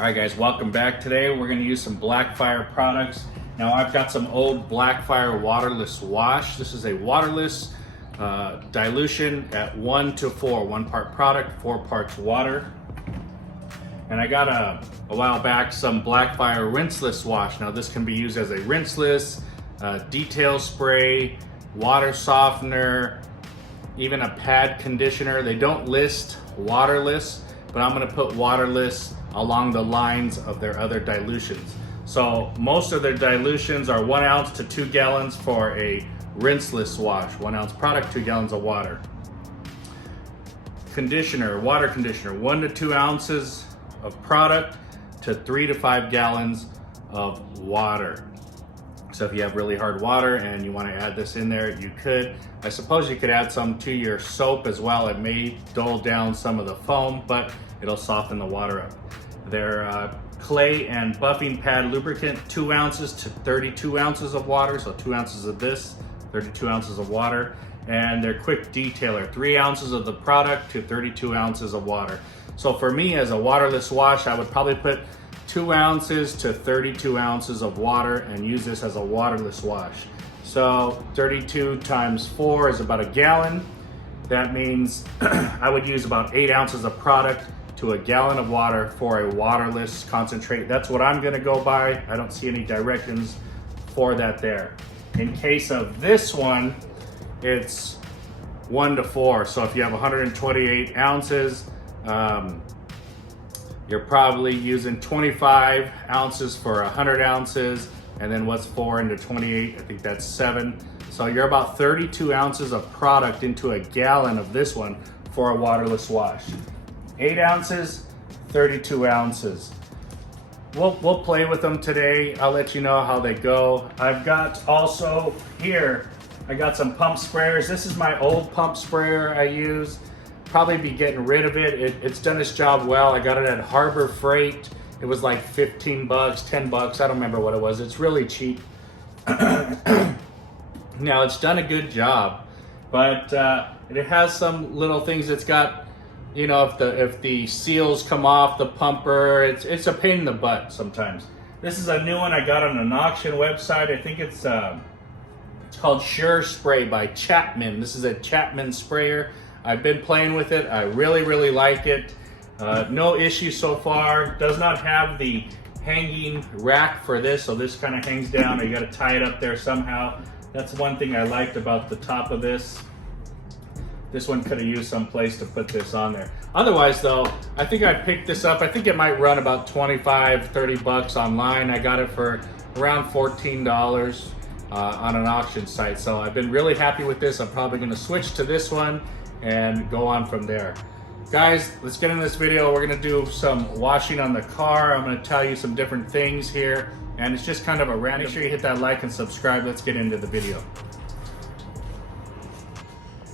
All right guys, welcome back. Today we're gonna use some BLACKFIRE products. Now I've got some old BLACKFIRE Waterless Wash. This is a waterless dilution at 1:4, 1 part product, 4 parts water. And I got a while back some BLACKFIRE Rinseless Wash. Now this can be used as a rinseless, detail spray, water softener, even a pad conditioner. They don't list waterless, but I'm gonna put waterless along the lines of their other dilutions. So most of their dilutions are 1 ounce to 2 gallons for a rinseless wash. 1 ounce product, 2 gallons of water. Conditioner, water conditioner, 1 to 2 ounces of product to 3 to 5 gallons of water. So if you have really hard water and you want to add this in there, you could. I suppose you could add some to your soap as well. It may dull down some of the foam, but it'll soften the water up. Their clay and buffing pad lubricant, 2 ounces to 32 ounces of water. So 2 ounces of this, 32 ounces of water. And their quick detailer, 3 ounces of the product to 32 ounces of water. So for me as a waterless wash, I would probably put 2 ounces to 32 ounces of water and use this as a waterless wash. So 32 times 4 is about a gallon. That means I would use about 8 ounces of product to a gallon of water for a waterless concentrate. That's what I'm gonna go by. I don't see any directions for that there. In case of this one, it's 1 to 4. So if you have 128 ounces, you're probably using 25 ounces for 100 ounces, and then what's 4 into 28? I think that's 7. So you're about 32 ounces of product into a gallon of this one for a waterless wash. 8 ounces, 32 ounces. We'll play with them today. I'll let you know how they go. I've got also here, I got some pump sprayers. This is my old pump sprayer I use. Probably be getting rid of it. It's done its job well. I got it at Harbor Freight. It was like 15 bucks, 10 bucks. I don't remember what it was. It's really cheap. Now it's done a good job, but it has some little things. It's got, you know, if the seals come off the pumper, it's a pain in the butt sometimes. This is a new one I got on an auction website. I think it's called Sure Spray by Chapman. This is a Chapman sprayer. I've been playing with it. I really like it. No issue so far. Does not have the hanging rack for this, so this kind of hangs down, or you got to tie it up there somehow. That's one thing I liked about the top of this. This one could have used some place to put this on there. Otherwise though, I think I picked this up. I think it might run about 25, 30 bucks online. I got it for around $14 on an auction site. So I've been really happy with this. I'm probably gonna switch to this one and go on from there. Guys, let's get into this video. We're gonna do some washing on the car. I'm gonna tell you some different things here, and it's just kind of a random. Make sure you hit that like and subscribe. Let's get into the video.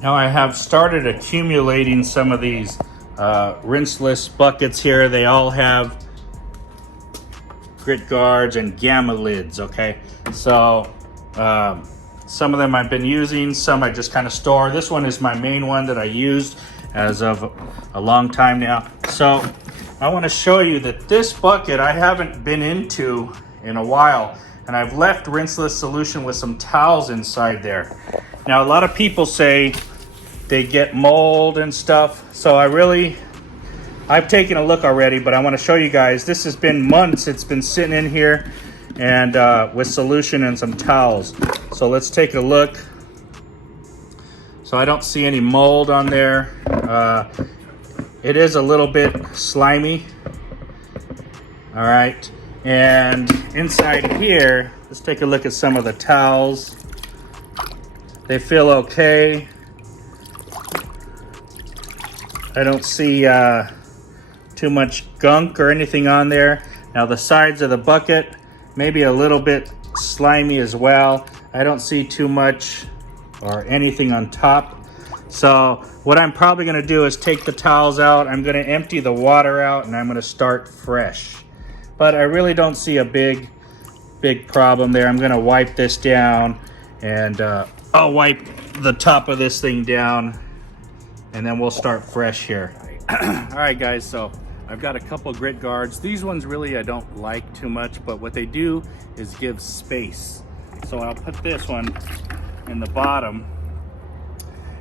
Now I have started accumulating some of these rinseless buckets here. They all have grit guards and gamma lids, okay? So some of them I've been using, some I just kind of store. This one is my main one that I used as of a long time now. So I want to show you that this bucket I haven't been into in a while, and I've left rinseless solution with some towels inside there. Now a lot of people say they get mold and stuff, so I've taken a look already, but I want to show you guys. This has been months. It's been sitting in here, and with solution and some towels. So let's take a look. So I don't see any mold on there. It is a little bit slimy. All right, and inside here, let's take a look at some of the towels. They feel okay. I don't see too much gunk or anything on there. Now the sides of the bucket, maybe a little bit slimy as well. I don't see too much or anything on top. So what I'm probably gonna do is take the towels out. I'm gonna empty the water out, and I'm gonna start fresh. But I really don't see a big problem there. I'm gonna wipe this down, and I'll wipe the top of this thing down, and then we'll start fresh here. All right guys, so I've got a couple grit guards. These ones really I don't like too much, but what they do is give space. So I'll put this one in the bottom,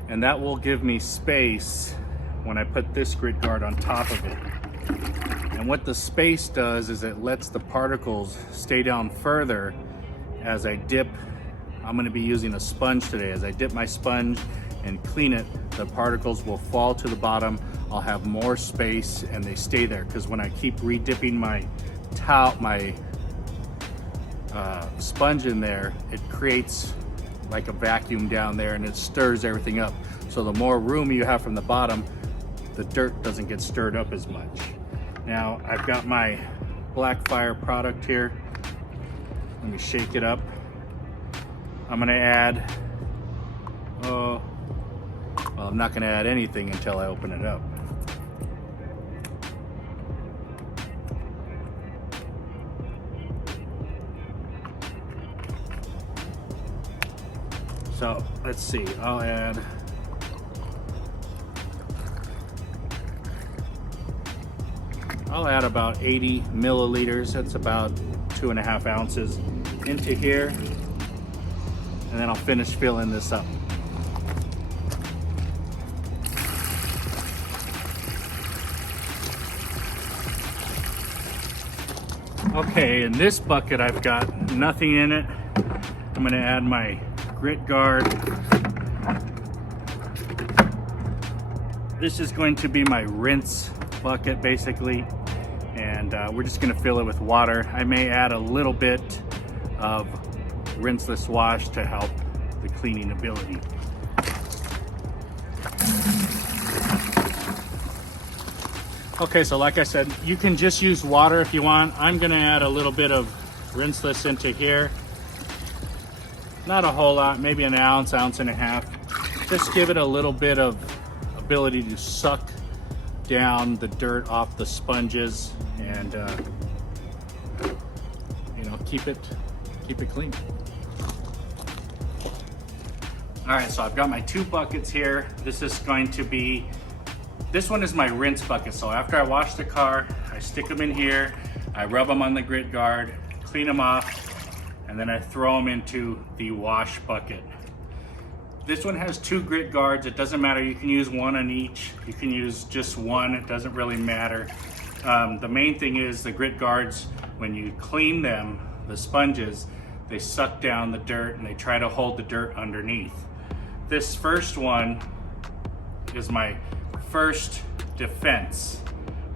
and that will give me space when I put this grit guard on top of it. And what the space does is it lets the particles stay down further as I dip. I'm going to be using a sponge today. As I dip my sponge and clean it, the particles will fall to the bottom. I'll have more space and they stay there, because when I keep re-dipping my sponge in there, it creates like a vacuum down there and it stirs everything up. So the more room you have from the bottom, the dirt doesn't get stirred up as much. Now I've got my BLACKFIRE product here. Let me shake it up. I'm gonna add, well, I'm not gonna add anything until I open it up. So let's see, I'll add about 80 milliliters. That's about 2.5 ounces into here. And then I'll finish filling this up. Okay, in this bucket I've got nothing in it. I'm gonna add my grit guard. This is going to be my rinse bucket basically, and we're just gonna fill it with water. I may add a little bit of Rinseless Wash to help the cleaning ability. Okay, so like I said, you can just use water if you want. I'm gonna add a little bit of Rinseless into here. Not a whole lot, maybe an ounce, ounce and a half. Just give it a little bit of ability to suck down the dirt off the sponges and you know, keep it clean. All right, so I've got my 2 buckets here. This one is my rinse bucket. So after I wash the car, I stick them in here, I rub them on the grit guard, clean them off, and then I throw them into the wash bucket. This one has 2 grit guards. It doesn't matter, you can use one on each. You can use just one, it doesn't really matter. The main thing is the grit guards, when you clean them, the sponges, they suck down the dirt and they try to hold the dirt underneath. This first one is my first defense,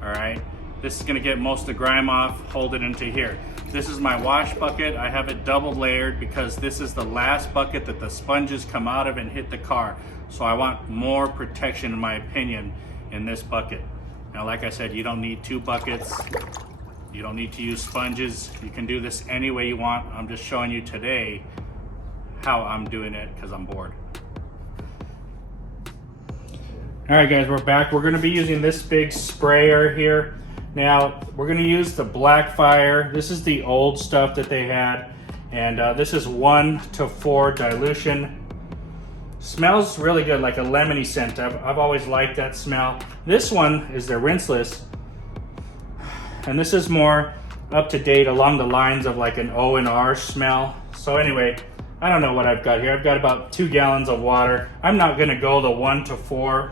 all right? This is gonna get most of the grime off, hold it into here. This is my wash bucket. I have it double layered because this is the last bucket that the sponges come out of and hit the car. So I want more protection, in my opinion, in this bucket. Now, like I said, you don't need 2 buckets. You don't need to use sponges. You can do this any way you want. I'm just showing you today how I'm doing it because I'm bored. All right, guys, we're back. We're gonna be using this big sprayer here. Now, we're gonna use the BLACKFIRE. This is the old stuff that they had. And this is 1:4 dilution. Smells really good, like a lemony scent. I've always liked that smell. This one is the Rinseless. And this is more up to date along the lines of like an O&R smell. So anyway, I don't know what I've got here. I've got about 2 gallons of water. I'm not gonna go the 1:4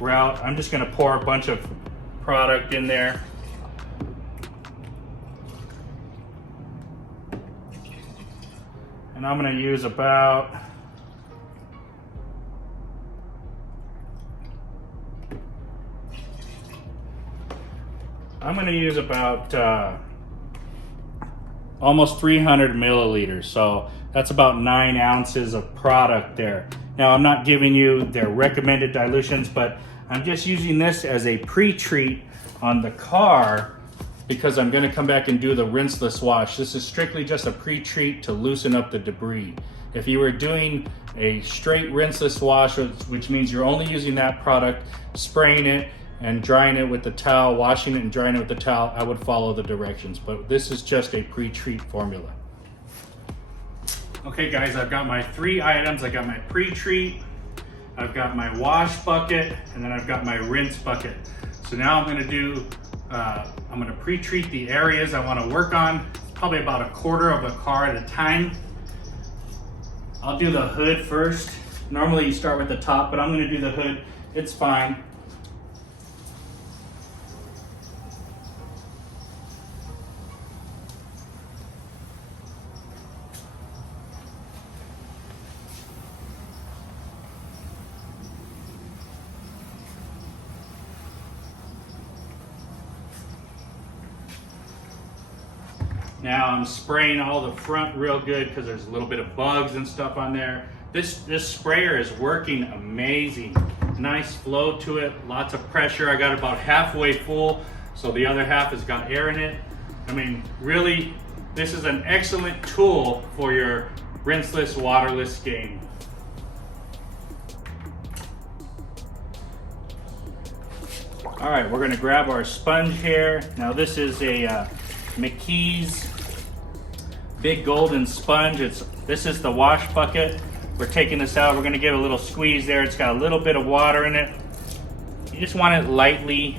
route. I'm just gonna pour a bunch of product in there. And I'm gonna use about almost 300 milliliters. So that's about 9 ounces of product there. Now, I'm not giving you their recommended dilutions, but I'm just using this as a pre-treat on the car because I'm gonna come back and do the Rinseless Wash. This is strictly just a pre-treat to loosen up the debris. If you were doing a straight Rinseless Wash, which means you're only using that product, spraying it and drying it with the towel, washing it and drying it with the towel, I would follow the directions. But this is just a pre-treat formula. Okay guys, I've got my 3 items. I got my pre-treat, I've got my wash bucket, and then I've got my rinse bucket. So now I'm gonna do I'm gonna pre-treat the areas I wanna work on, probably about a quarter of a car at a time. I'll do the hood first. Normally you start with the top, but I'm gonna do the hood. It's fine. Now I'm spraying all the front real good because there's a little bit of bugs and stuff on there. This sprayer is working amazing. Nice flow to it, lots of pressure. I got it about halfway full, so the other half has got air in it. I mean, really, this is an excellent tool for your rinseless, waterless game. All right, we're gonna grab our sponge here. Now this is a McKee's big golden sponge. This is the wash bucket. We're taking this out. We're gonna give it a little squeeze there. It's got a little bit of water in it. You just want it lightly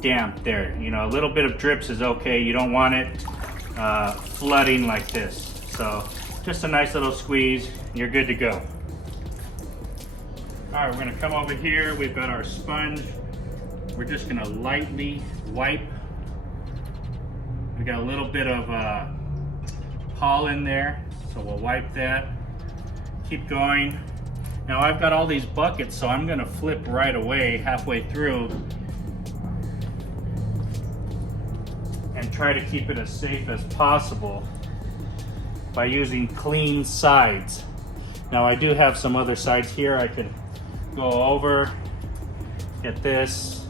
damp there. You know, a little bit of drips is okay. You don't want it flooding like this. So just a nice little squeeze, you're good to go. All right, we're gonna come over here. We've got our sponge. We're just gonna lightly wipe. We got a little bit of pollen there, so we'll wipe that. Keep going. Now I've got all these buckets, so I'm gonna flip right away halfway through and try to keep it as safe as possible by using clean sides. Now I do have some other sides here. I could go over, get this.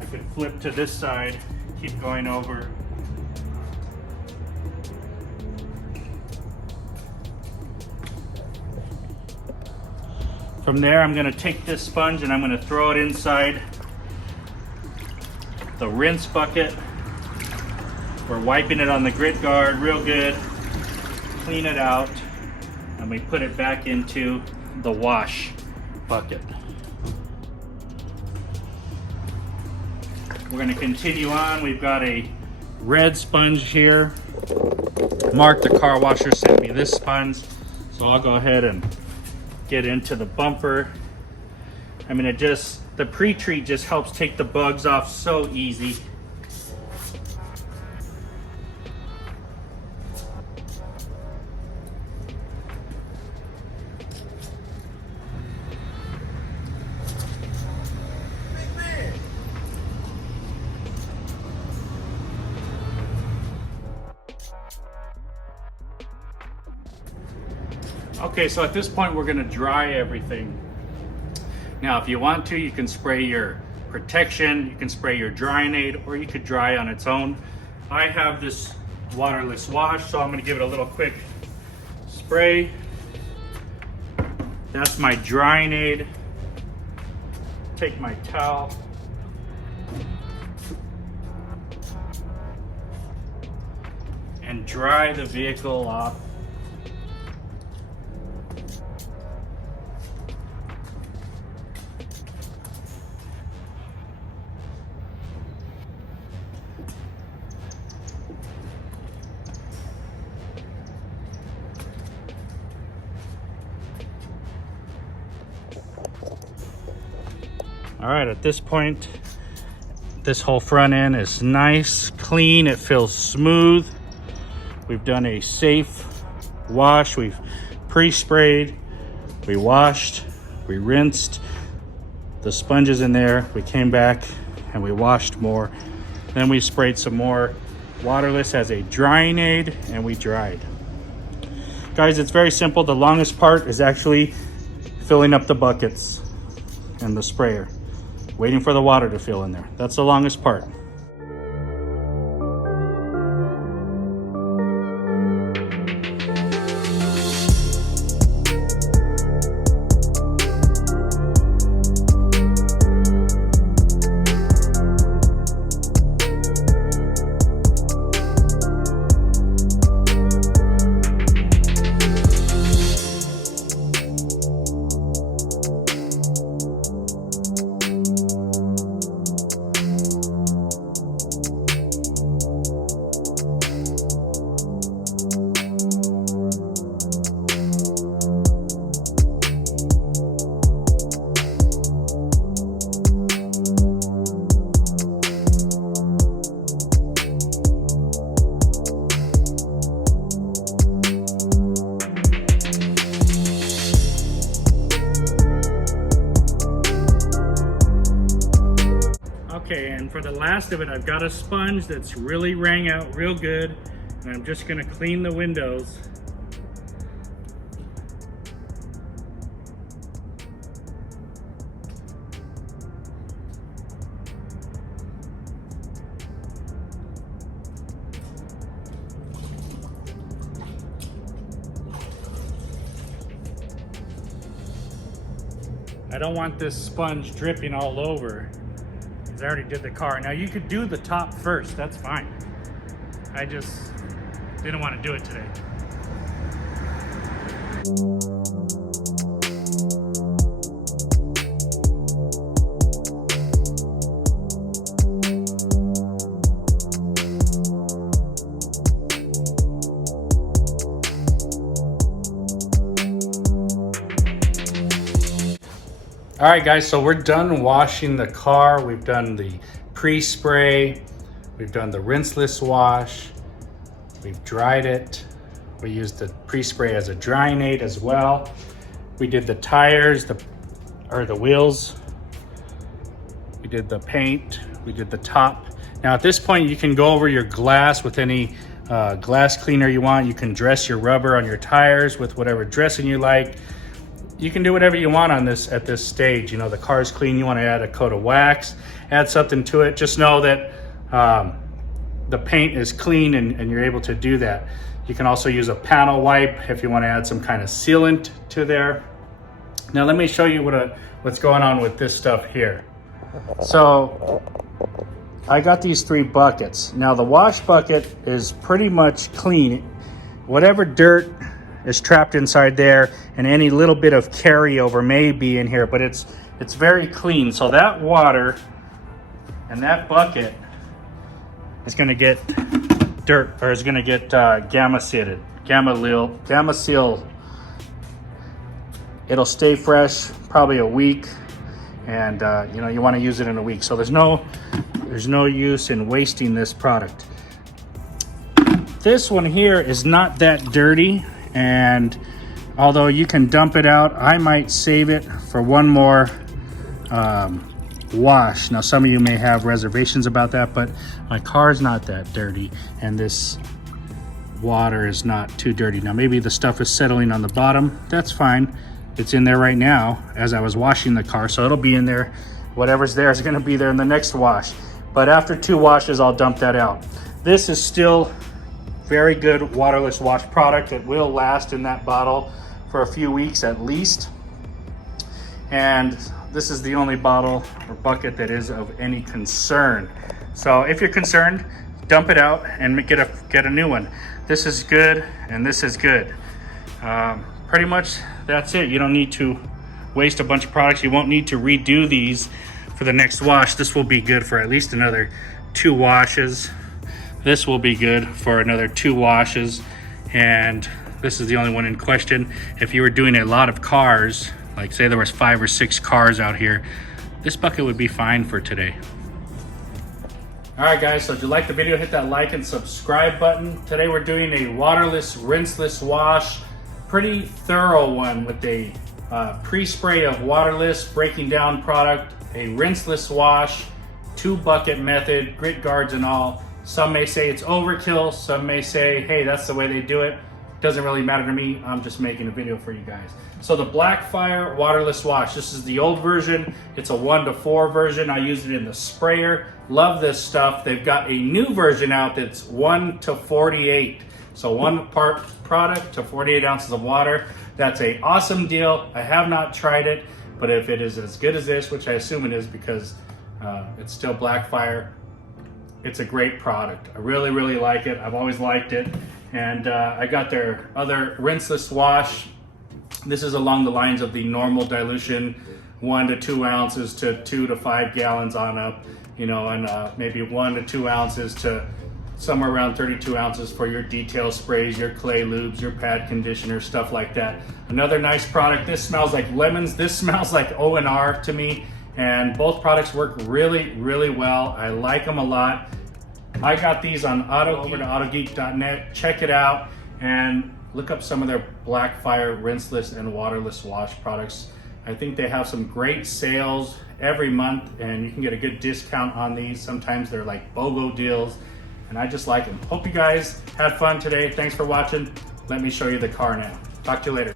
I could flip to this side. Keep going over. From there, I'm gonna take this sponge and I'm gonna throw it inside the rinse bucket. We're wiping it on the grit guard real good, clean it out, and we put it back into the wash bucket. We're gonna continue on. We've got a red sponge here. Mark, the car washer, sent me this sponge. So I'll go ahead and get into the bumper. I mean, the pre-treat just helps take the bugs off so easy. Okay, so at this point we're gonna dry everything. Now, if you want to, you can spray your protection, you can spray your drying aid, or you could dry on its own. I have this waterless wash, so I'm gonna give it a little quick spray. That's my drying aid. Take my towel. And dry the vehicle off. All right, at this point, this whole front end is nice, clean, it feels smooth. We've done a safe wash. We've pre-sprayed, we washed, we rinsed. The sponge is in there. We came back and we washed more. Then we sprayed some more waterless as a drying aid and we dried. Guys, it's very simple. The longest part is actually filling up the buckets and the sprayer. Waiting for the water to fill in there. That's the longest part. Okay, and for the last of it, I've got a sponge that's really wrung out real good, and I'm just gonna clean the windows. I don't want this sponge dripping all over, because I already did the car. Now you could do the top first, that's fine. I just didn't want to do it today. All right, guys, so we're done washing the car. We've done the pre-spray. We've done the rinseless wash. We've dried it. We used the pre-spray as a drying aid as well. We did the tires, the wheels. We did the paint. We did the top. Now at this point, you can go over your glass with any glass cleaner you want. You can dress your rubber on your tires with whatever dressing you like. You can do whatever you want on this at this stage. You know, the car's clean, you want to add a coat of wax, add something to it. Just know that the paint is clean and you're able to do that. You can also use a panel wipe if you want to add some kind of sealant to there. Now let me show you what's going on with this stuff here. So I got these 3 buckets. Now the wash bucket is pretty much clean. Whatever dirt is trapped inside there and any little bit of carryover may be in here, but it's very clean. So that water and that bucket is going to get dirt, or is going to get gamma seal. It'll stay fresh probably a week, and you know, you want to use it in a week. So there's no use in wasting this product. This one here is not that dirty, and although you can dump it out, I might save it for one more wash. Now some of you may have reservations about that, but my car is not that dirty and this water is not too dirty. Now maybe the stuff is settling on the bottom. That's fine. It's in there right now as I was washing the car, so it'll be in there. Whatever's there is going to be there in the next wash, but after 2 washes I'll dump that out. This is still very good waterless wash product. It will last in that bottle for a few weeks at least. And this is the only bottle or bucket that is of any concern. So if you're concerned, dump it out and get a new one. This is good and this is good. Pretty much that's it. You don't need to waste a bunch of products. You won't need to redo these for the next wash. This will be good for at least another 2 washes. This will be good for another 2 washes, and this is the only one in question. If you were doing a lot of cars, like say there was 5 or 6 cars out here, this bucket would be fine for today. All right guys, so if you like the video, hit that like and subscribe button. Today we're doing a waterless rinseless wash, pretty thorough one with a pre-spray of waterless breaking down product, a rinseless wash, 2 bucket method, grit guards and all. Some may say it's overkill, some may say, hey, that's the way they do it. Doesn't really matter to me, I'm just making a video for you guys. So the BLACKFIRE waterless wash, this is the old version. It's a 1-to-4 version. I use it in the sprayer. Love this stuff. They've got a new version out that's 1-to-48. So 1 part product to 48 ounces of water. That's an awesome deal. I have not tried it, but if it is as good as this, which I assume it is because it's still BLACKFIRE, it's a great product. I really, really like it. I've always liked it. And I got their other rinseless wash. This is along the lines of the normal dilution, 1 to 2 ounces to 2 to 5 gallons on up, you know, and maybe 1 to 2 ounces to somewhere around 32 ounces for your detail sprays, your clay lubes, your pad conditioner, stuff like that. Another nice product. This smells like lemons. This smells like O&R to me. And both products work really, really well. I like them a lot. I got these on over to autogeek.net. Check it out and look up some of their BLACKFIRE rinseless and waterless wash products. I think they have some great sales every month and you can get a good discount on these. Sometimes they're like BOGO deals and I just like them. Hope you guys had fun today. Thanks for watching. Let me show you the car now. Talk to you later.